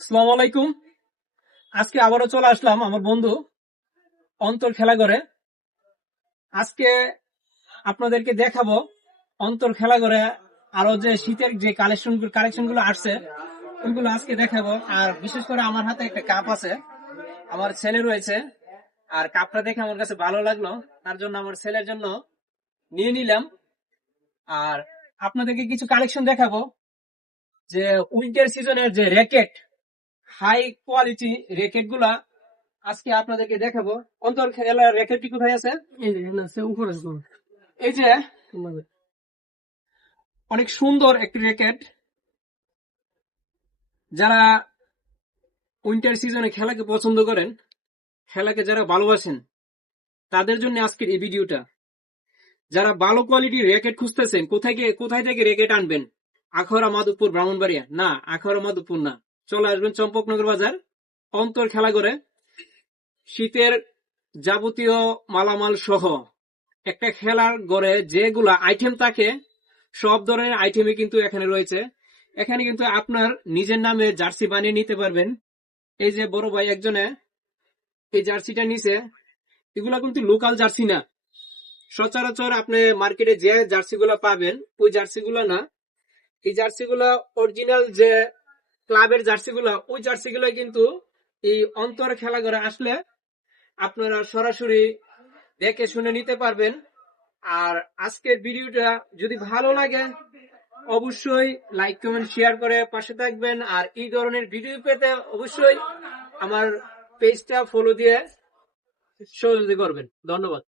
আসসালামু আলাইকুম। আজকে আবারও চলে আসলাম আমার বন্ধু অন্তর খেলা করে। আজকে আপনাদেরকে দেখাবো অন্তর খেলা করে আরো যে শীতের যে কালেকশন গুলো আসছে ওইগুলো আজকে দেখাবো। আর বিশেষ করে আমার হাতে একটা কাপ আছে, আমার ছেলে রয়েছে, আর কাপটা দেখে আমার কাছে ভালো লাগলো, তার জন্য আমার ছেলের জন্য নিয়ে নিলাম। আর আপনাদেরকে কিছু কালেকশন দেখাবো, যে উইন্টার সিজনের যে র্যাকেট, হাই কোয়ালিটি র্যাকেট গুলা আজকে আপনাদেরকে দেখাবো। অন্তর খেলার র্যাকেটটি কোথায় আছে? এই যে এখানে আছে, উপরে আছে তোমার। এই যে তোমাদের। অনেক সুন্দর একটি র্যাকেট। যারা উইন্টার সিজনে খেলাকে পছন্দ করেন, খেলাকে যারা ভালোবাসেন, তাদের জন্য আজকের এই ভিডিওটা। যারা ভালো কোয়ালিটির র্যাকেট খুঁজতেছেন, কোথায় থেকে র্যাকেট আনবেন? আখাউড়া, মাধবপুর, ব্রাহ্মণবাড়িয়া না, আখাউড়া মাধবপুর না, চলে আসবেন চম্পকনগর বাজার, অন্তর খেলা করে। শীতের যাবতীয় মালামাল সহ একটা খেলার ঘরে যেগুলা আইটেম থাকে, সব ধরনের আইটেমই কিন্তু এখানে রয়েছে। এখানে কিন্তু আপনার নিজের নামে জার্সি বানিয়ে নিতে পারবেন। এই যে বড় ভাই একজনে এই জার্সিটা নিছে, এগুলা কিন্তু লোকাল জার্সি না। সচরাচর আপনি মার্কেটে যে জার্সিগুলো পাবেন ওই জার্সিগুলো না। এই জার্সিগুলো অরিজিনাল যে ক্লাবের জার্সিগুলো, ওই জার্সিগুলো কিন্তু এই অন্তর খেলা করে আসলে আপনারা সরাসরি দেখে শুনে নিতে পারবেন। আর আজকের ভিডিওটা যদি ভালো লাগে অবশ্যই লাইক কমেন্ট শেয়ার করে পাশে থাকবেন। আর এই ধরনের ভিডিও পেতে অবশ্যই আমার পেজটা ফলো দিয়ে সহযোগিতা করবেন। ধন্যবাদ।